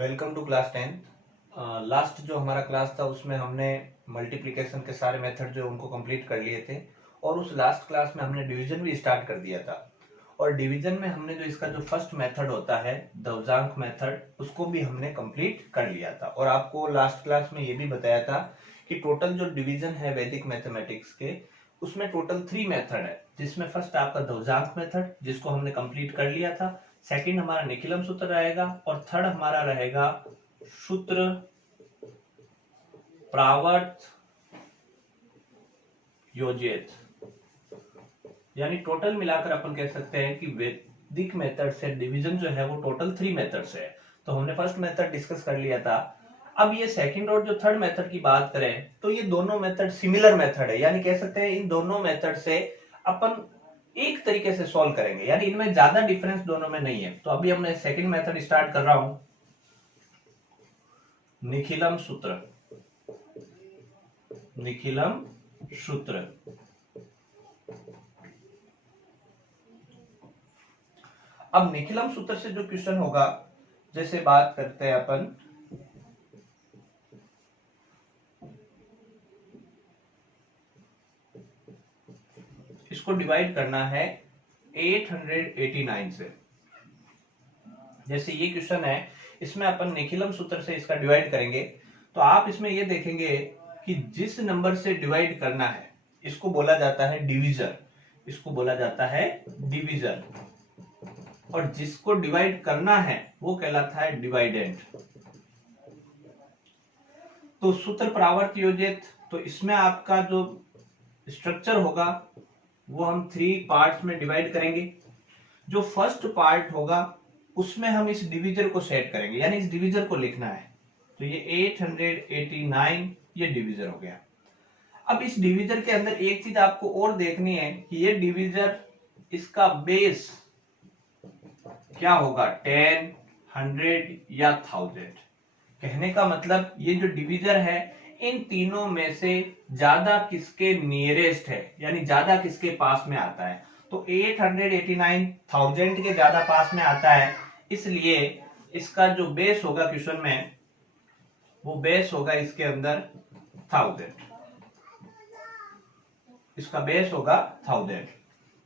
Welcome to class 10th। Last जो हमारा class था उसमें हमने मल्टीप्लिकेशन के सारे मेथड जो उनको कंप्लीट कर लिए थे और उस लास्ट क्लास में हमने डिवीजन भी स्टार्ट कर दिया था। और डिवीजन में हमने जो इसका जो फर्स्ट मेथड होता है दवजांक मेथड उसको भी हमने कंप्लीट कर लिया था। और आपको लास्ट क्लास में ये भी बताया था कि टोटल जो डिवीजन है वैदिक मैथमेटिक्स के उसमें टोटल 3 मेथड है, जिसमें फर्स्ट आपका दवजांक मेथड जिसको हमने कंप्लीट कर लिया था, सेकंड हमारा निखिलम सूत्र रहेगा और थर्ड हमारा रहेगा सूत्र प्रावर्त योजित। यानी टोटल मिलाकर अपन कह सकते हैं कि वैदिक मेथड से डिवीजन जो है वो टोटल 3 मेथड्स है। तो हमने फर्स्ट मेथड डिस्कस कर लिया था। अब ये सेकंड और जो थर्ड मेथड की बात करें तो ये दोनों मेथड सिमिलर मेथड है, यानी कह सकते हैं इन दोनों मेथड से अपन एक तरीके से सॉल्व करेंगे, यानी इनमें ज्यादा डिफरेंस दोनों में नहीं है। तो अभी हमने सेकंड मेथड स्टार्ट कर रहा हूं, निखिलम सूत्र। निखिलम सूत्र अब निखिलम सूत्र से जो क्वेश्चन होगा, जैसे बात करते हैं अपन इसको डिवाइड करना है 889 से। जैसे ये क्वेश्चन है, इसमें अपन निखिलम सूत्र से इसका डिवाइड करेंगे तो आप इसमें ये देखेंगे कि जिस नंबर से डिवाइड करना है इसको बोला जाता है डिवीजर, इसको बोला जाता है डिवीजर, और जिसको डिवाइड करना है वो कहलाता है डिवाइडेंड। तो सूत्र प्रावर्त योजित, तो इसमें आपका जो स्ट्रक्चर होगा वो हम 3 पार्ट्स में डिवाइड करेंगे। जो फर्स्ट पार्ट होगा उसमें हम इस डिवीजर को सेट करेंगे, यानी इस डिवीजर को लिखना है। तो ये 889 ये डिवीजर हो गया। अब इस डिवीजर के अंदर एक चीज आपको और देखनी है कि ये डिवीजर इसका बेस क्या होगा, 10, 100 या 1000। कहने का मतलब ये जो डिवीजर है इन तीनों में से ज्यादा किसके नियरेस्ट है, यानी ज्यादा किसके पास में आता है। तो 889 1000 के ज्यादा पास में आता है, इसलिए इसका जो बेस होगा क्वेश्चन में वो बेस होगा इसके अंदर 1000। इसका बेस होगा 1000।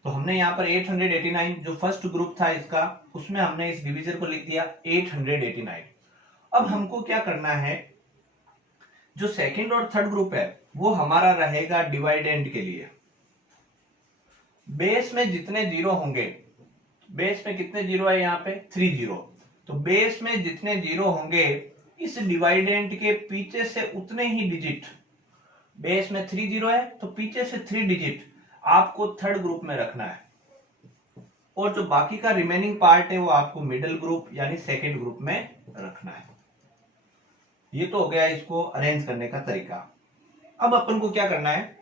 तो हमने यहाँ पर 889 जो फर्स्ट ग्रुप था इसका, उसमें हमने इस डिवीजर को लिख दिया 889। अब हमको क्या करना है, जो सेकंड और थर्ड ग्रुप है वो हमारा रहेगा डिवाइडेंड के लिए। बेस में जितने जीरो होंगे, बेस में कितने जीरो है यहाँ पे 3 जीरो, तो बेस में जितने जीरो होंगे इस डिवाइडेंड के पीछे से उतने ही डिजिट, बेस में 3 जीरो है तो पीछे से 3 डिजिट आपको थर्ड ग्रुप में रखना है, और जो बाकी का रिमेनिंग पार्ट है वो आपको मिडिल ग्रुप यानी सेकंड ग्रुप में रखना है। ये तो हो गया इसको अरेंज करने का तरीका। अब अपन को क्या करना है,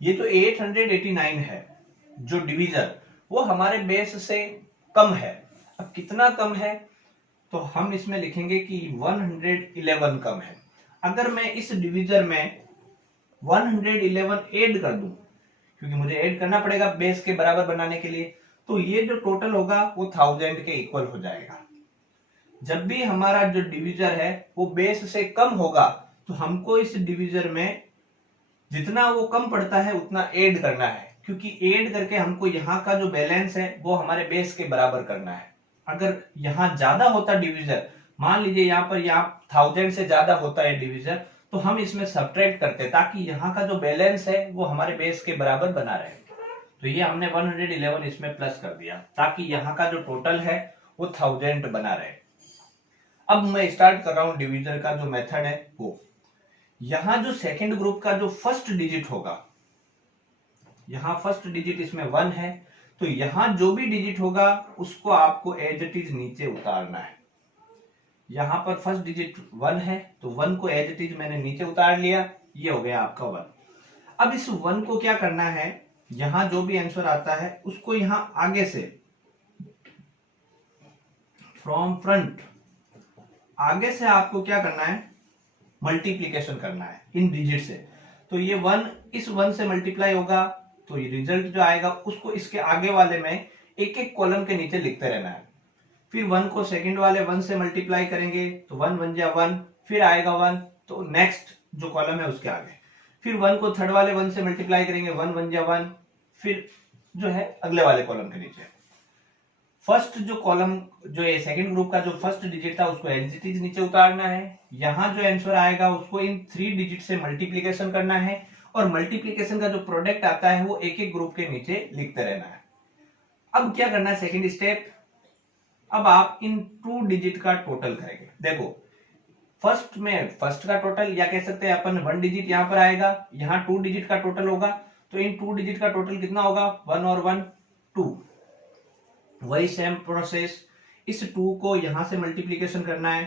ये जो 889 है जो डिवीजर वो हमारे बेस से कम है। अब कितना कम है, तो हम इसमें लिखेंगे कि 111 कम है। अगर मैं इस डिवीजर में 111 ऐड कर दूं, क्योंकि मुझे ऐड करना पड़ेगा बेस के बराबर बनाने के लिए, तो ये जो टोटल होगा वो 1000 के इक्वल हो जाएगा। जब भी हमारा जो डिवीजर है वो बेस से कम होगा तो हमको इस डिवीजर में जितना वो कम पड़ता है उतना ऐड करना है, क्योंकि ऐड करके हमको यहाँ का जो बैलेंस है वो हमारे बेस के बराबर करना है। अगर यहाँ ज्यादा होता डिवीजर, मान लीजिए यहाँ पर 1000 से ज्यादा होता है डिवीजर, तो हम इसमें सब्ट्रैक्ट करते ताकि यहाँ का जो बैलेंस है वो हमारे बेस के बराबर बना रहे। तो ये हमने 111 इसमें प्लस कर दिया ताकि यहाँ का जो टोटल है वो 1000 बना रहे। अब मैं स्टार्ट कर रहा हूं डिवीजर का जो मेथड है वो। यहां जो सेकंड ग्रुप का जो फर्स्ट डिजिट होगा, यहां फर्स्ट डिजिट इसमें 1 है, तो यहां जो भी डिजिट होगा उसको आपको एज इट इज नीचे उतारना है। यहां पर फर्स्ट डिजिट 1 है तो 1 को एज इट इज मैंने नीचे उतार लिया, ये हो गया आपका 1। अब इस 1 को क्या करना है, यहां जो भी आंसर आता है उसको यहां आगे से फ्रॉम फ्रंट आगे से आपको क्या करना है, मल्टीप्लीकेशन करना है इन डिजिट से। तो ये 1 इस 1 से मल्टीप्लाई होगा तो ये रिजल्ट जो आएगा उसको इसके आगे वाले में एक एक कॉलम के नीचे लिखते रहना है फिर 1 को सेकंड वाले 1 से मल्टीप्लाई करेंगे तो 1 1 जा 1, फिर आएगा 1, तो नेक्स्ट जो कॉलम है उसके आगे। फिर 1 को थर्ड वाले 1 से मल्टीप्लाई करेंगे, 1 1 जा 1, फिर जो है अगले वाले कॉलम के नीचे। फर्स्ट जो कॉलम जो है सेकंड ग्रुप का जो फर्स्ट डिजिट था उसको एज इट इज नीचे उतारना है। यहां जो आंसर आएगा उसको इन 3 डिजिट से मल्टीप्लीकेशन करना है, और मल्टीप्लीकेशन का जो प्रोडक्ट आता है वो एक एक ग्रुप के नीचे लिखते रहना है। अब क्या करना है, सेकंड स्टेप, अब आप इन 2 डिजिट का टोटल करेंगे। देखो फर्स्ट में फर्स्ट का टोटल, या कह सकते हैं अपन 1 डिजिट यहां पर आएगा, यहां 2 डिजिट का टोटल होगा, तो इन 2 डिजिट का टोटल कितना होगा, 1 और 1 2। वही सेम प्रोसेस, इस 2 को यहां से मल्टीप्लीकेशन करना है,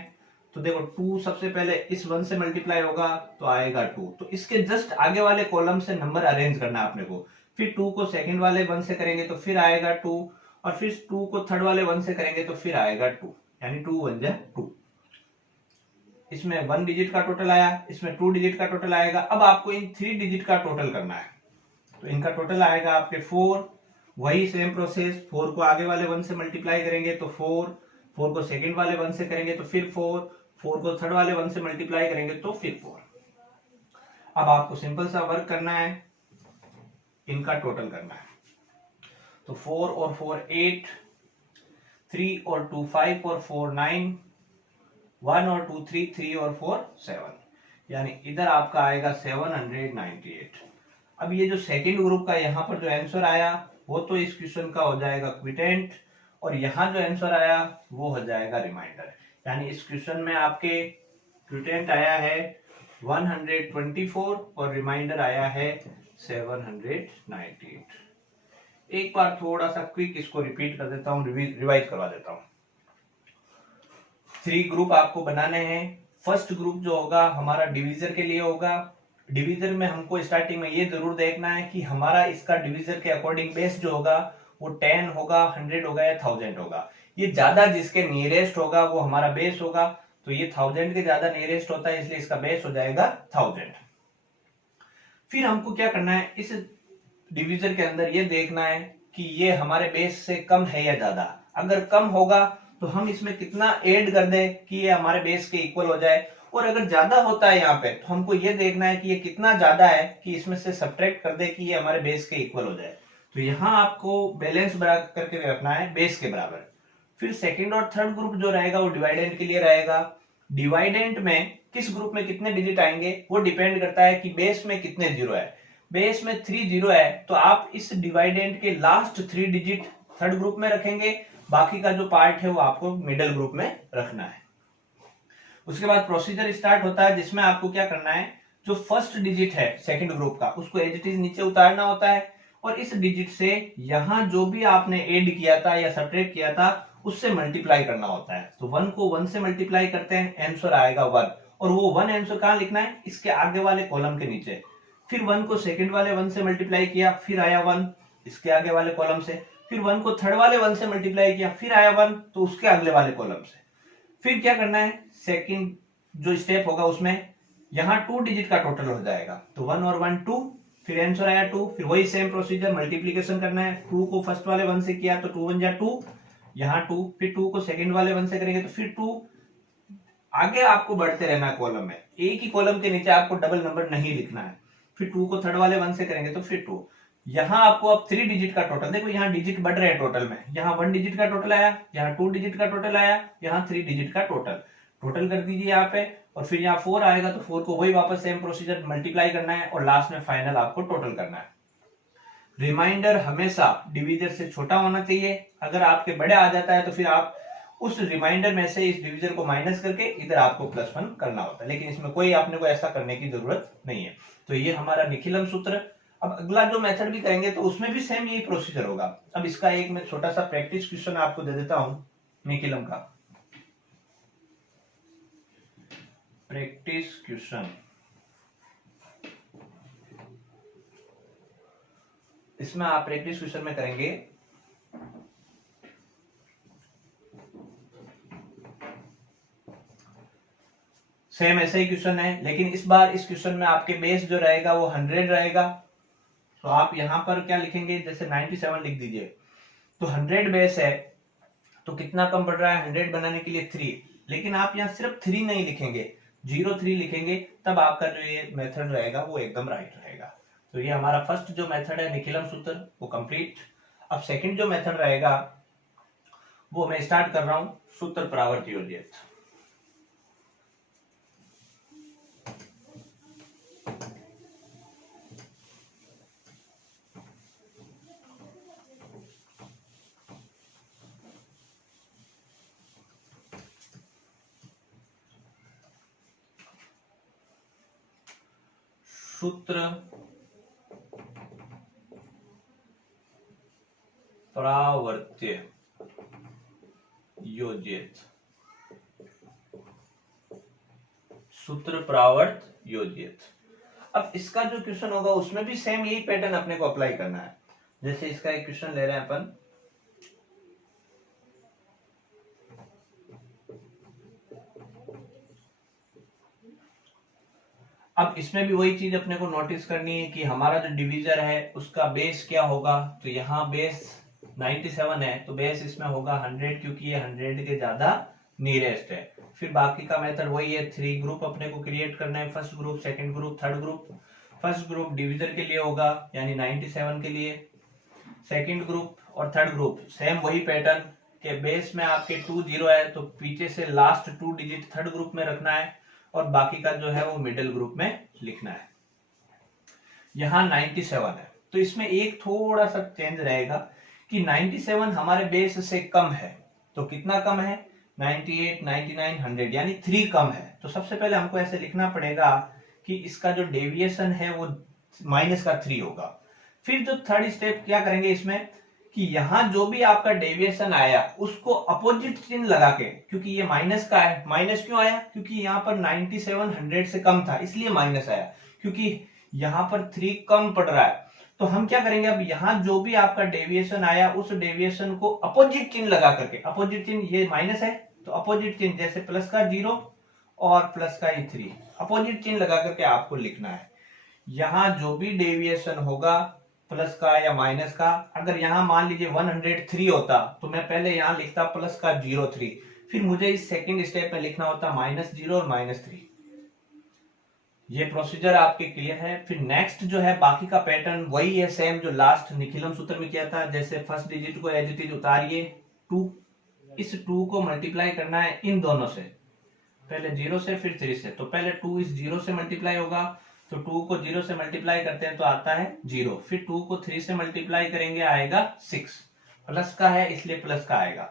तो देखो 2 सबसे पहले इस 1 से मल्टीप्लाई होगा तो आएगा 2, तो इसके जस्ट आगे वाले कॉलम से नंबर अरेंज करना है अपने को। फिर 2 को सेकंड वाले 1 से करेंगे तो फिर आएगा 2, और फिर 2 को थर्ड वाले 1 से करेंगे तो फिर आएगा 2, यानी 2 1 जा 2। इसमें 1 डिजिट का टोटल आया, इसमें 2 डिजिट का टोटल आएगा। अब आपको इन 3 डिजिट का टोटल करना है, तो इनका टोटल आएगा आपके 4। वही सेम प्रोसेस, 4 को आगे वाले 1 से मल्टीप्लाई करेंगे तो 4, 4 को सेकंड वाले 1 से करेंगे तो फिर 4, 4 को थर्ड वाले 1 से मल्टीप्लाई करेंगे तो फिर 4। अब आपको सिंपल सा वर्क करना है, इनका टोटल करना है, तो 4 और 4 8, 3 और 2 5 और 4 9, 1 और 2 3, 3 और 4 7, यानी इधर आपका आएगा 798। अब ये जो सेकंड ग्रुप का यहाँ पर जो आंसर आया वो तो इस क्वेश्चन का हो जाएगा क्विटेंट, और यहाँ जो आंसर आया वो हो जाएगा रिमाइंडर। यानी इस क्वेश्चन में आपके क्विटेंट आया है 124 और रिमाइंडर आया है 798। एक बार थोड़ा सा क्विक इसको रिपीट कर देता हूँ, रिवाइज करवा देता हूँ। 3 ग्रुप आपको बनाने हैं। फर्स्ट ग्रुप जो होगा हमारा डिवीजर के लिए होगा। डिवीजर में हमको स्टार्टिंग में ये जरूर देखना है कि हमारा इसका डिवीजर के अकॉर्डिंग बेस जो होगा वो 10 होगा, 100 होगा या 1000 होगा। ये ज्यादा जिसके नियरेस्ट होगा वो हमारा बेस होगा, तो ये 1000 के ज्यादा नियरेस्ट होता है, इसलिए इसका बेस हो जाएगा 1000। फिर हमको क्या करना है, इस डिवीजर के अंदर ये देखना है कि ये हमारे बेस से कम है या ज्यादा। अगर कम होगा तो हम इसमें कितना ऐड कर दें कि ये हमारे बेस के इक्वल हो जाए, और अगर ज्यादा होता है यहाँ पे तो हमको ये देखना है कि ये कितना ज्यादा है कि इसमें से सब्ट्रैक्ट कर दे कि ये हमारे बेस के इक्वल हो जाए। तो यहाँ आपको बैलेंस बराबर करके रखना है बेस के बराबर। फिर सेकंड और थर्ड ग्रुप जो रहेगा वो डिवाइडेंट के लिए रहेगा। डिवाइडेंट में किस ग्रुप में कितने डिजिट आएंगे वो डिपेंड करता है कि बेस में कितने जीरो है। बेस में 3 जीरो है तो आप इस डिवाइडेंट के लास्ट 3 डिजिट थर्ड ग्रुप में रखेंगे, बाकी का जो पार्ट है वो आपको मिडिल ग्रुप में रखना है। उसके बाद प्रोसीजर स्टार्ट होता है जिसमें आपको क्या करना है, जो फर्स्ट डिजिट है सेकंड ग्रुप का उसको एज इट इज नीचे उतारना होता है, और इस डिजिट से यहां जो भी आपने ऐड किया था या सब्ट्रैक्ट किया था उससे मल्टीप्लाई करना होता है। तो 1 को 1 से मल्टीप्लाई करते हैं, आंसर आएगा 1, और वो 1 आंसर कहां लिखना है, इसके आगे वाले कॉलम के नीचे। फिर 1 को सेकंड वाले 1 से मल्टीप्लाई किया, फिर आया 1 इसके आगे वाले कॉलम से। फिर 1 को थर्ड वाले 1 से मल्टीप्लाई किया, फिर आया 1 तो उसके अगले वाले कॉलम से। फिर क्या करना है, सेकंड जो स्टेप होगा उसमें यहां 2 डिजिट का टोटल हो जाएगा, तो 1 और 1 2, फिर आंसर आया 2। फिर वही सेम प्रोसीजर मल्टीप्लीकेशन करना है, 2 को फर्स्ट वाले 1 से किया तो 2 1 जा 2, यहाँ 2, फिर 2 को सेकंड वाले 1 से करेंगे तो फिर 2। आगे आपको बढ़ते रहना है कॉलम में, एक ही कॉलम के नीचे आपको डबल नंबर नहीं लिखना है। फिर 2 को थर्ड वाले 1 से करेंगे तो फिर 2। यहाँ आपको अब 3 डिजिट का टोटल, देखो यहाँ डिजिट बढ़ रहे हैं टोटल में, यहाँ 1 डिजिट का टोटल आया, यहाँ 2 डिजिट का टोटल आया, यहाँ 3 डिजिट का टोटल कर दीजिए यहाँ पे, और फिर यहाँ 4 आएगा तो 4 को वही वापस सेम प्रोसीजर मल्टीप्लाई करना है, और लास्ट में फाइनल आपको टोटल करना है। रिमाइंडर हमेशा डिविजर से छोटा होना चाहिए। अगर आपके बड़े आ जाता है तो फिर आप उस रिमाइंडर में से इस डिविजर को माइनस करके इधर आपको +1 करना होता है, लेकिन इसमें कोई आपने को ऐसा करने की जरूरत नहीं है। तो ये हमारा निखिलम सूत्र। अब अगला जो मेथड भी करेंगे तो उसमें भी सेम यही प्रोसीजर होगा। अब इसका एक मैं छोटा सा प्रैक्टिस क्वेश्चन आपको दे देता हूं, निखिलम का प्रैक्टिस क्वेश्चन। इसमें आप प्रैक्टिस क्वेश्चन में करेंगे सेम ऐसा ही क्वेश्चन है, लेकिन इस बार इस क्वेश्चन में आपके बेस जो रहेगा वो 100 रहेगा। तो आप यहां पर क्या लिखेंगे, जैसे 97 लिख दीजिए। तो 100 बेस है तो कितना कम पड़ रहा है 100 बनाने के लिए 3, लेकिन आप यहाँ सिर्फ 3 नहीं लिखेंगे, 03 लिखेंगे, तब आपका जो ये मेथड रहेगा वो एकदम राइट रहेगा। तो ये हमारा फर्स्ट जो मेथड है निखिलम सूत्र वो कंप्लीट। अब सेकंड जो मेथड रहेगा वो मैं स्टार्ट कर रहा हूं, सूत्र परावर्त योजित। सूत्र परावर्त्य योजित, सूत्र परावर्त योजित। अब इसका जो क्वेश्चन होगा उसमें भी सेम यही पैटर्न अपने को अप्लाई करना है। जैसे इसका एक क्वेश्चन ले रहे हैं अपन, अब इसमें भी वही चीज अपने को नोटिस करनी है कि हमारा जो डिवीजर है उसका बेस क्या होगा। तो यहाँ बेस 97 है तो बेस इसमें होगा 100, क्योंकि ये 100 के ज्यादा नियरेस्ट है। फिर बाकी का मेथड वही है, 3 ग्रुप अपने को क्रिएट करना है, first group, second group, third group. First group divisor के लिए होगा यानी 97 के लिए, सेकंड ग्रुप और थर्ड ग्रुप सेम वही पैटर्न के बेस में आपके 20 है तो पीछे से लास्ट 2 डिजिट थर्ड ग्रुप में रखना है और बाकी का जो है वो मिडिल ग्रुप में लिखना है। यहाँ 97 है तो इसमें एक थोड़ा सा चेंज रहेगा कि 97 हमारे बेस से कम है। तो कितना कम है, 98, 99, 100 यानी 3 कम है। तो सबसे पहले हमको ऐसे लिखना पड़ेगा कि इसका जो डेविएशन है वो माइनस का 3 होगा। फिर जो थर्ड स्टेप क्या करेंगे इसमें कि यहाँ जो भी आपका डेविएशन आया उसको अपोजिट चिन्ह लगा के, क्योंकि ये माइनस का है, माइनस क्यों आया, क्योंकि यहाँ पर 97 100 से कम था इसलिए माइनस आया, क्योंकि यहाँ पर 3 कम पड़ रहा है। तो हम क्या करेंगे, अब यहाँ जो भी आपका डेविएशन आया उस डेविएशन को अपोजिट चिन्ह लगा करके, अपोजिट चिन्ह ये माइनस है तो अपोजिट चिन्ह जैसे प्लस का 0 और प्लस का 3, अपोजिट चिन्ह लगा करके आपको लिखना है। यहाँ जो भी डेविएशन होगा प्लस का या माइनस का, अगर यहाँ मान लीजिए 103 होता तो मैं पहले यहाँ लिखता प्लस का 03, फिर मुझे इस सेकंड स्टेप में लिखना होता -0 और -3। ये प्रोसीजर आपके क्लियर है। फिर नेक्स्ट जो है बाकी का पैटर्न वही है सेम जो लास्ट निखिलम सूत्र में किया था। जैसे फर्स्ट डिजिट को एज इट इज उतारिए 2, इस 2 को मल्टीप्लाई करना है इन दोनों से, पहले 0 से फिर 3 से। तो पहले 2 इस 0 से मल्टीप्लाई होगा तो 2 को 0 से मल्टीप्लाई करते हैं तो आता है 0, फिर 2 को 3 से मल्टीप्लाई करेंगे आएगा 6, प्लस का है इसलिए प्लस का आएगा।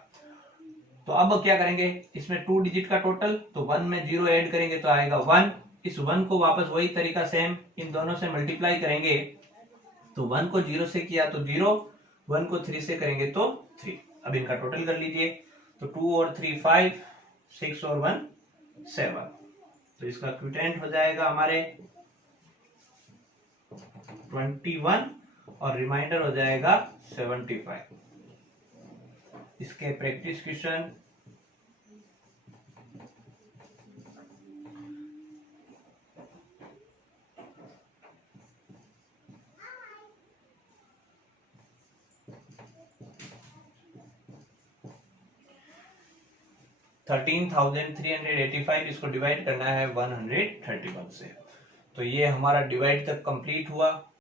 तो अब क्या करेंगे, इसमें 2 डिजिट का टोटल, तो 1 में 0 ऐड करेंगे तो आएगा 1, इस 1 को वापस वही तरीका सेम इन दोनों से मल्टीप्लाई करेंगे तो 1 को 0 से किया तो 0, 1 को 3 से करेंगे तो 3। अब इनका टोटल कर लीजिए तो 2 और 3 5, 6 और 1 7। तो इसका क्विटेंट हो जाएगा हमारे 21 और रिमाइंडर हो जाएगा 75। इसके प्रैक्टिस क्वेश्चन $13,385, इसको डिवाइड करना है 131 से। तो ये हमारा डिवाइड तक कंप्लीट हुआ।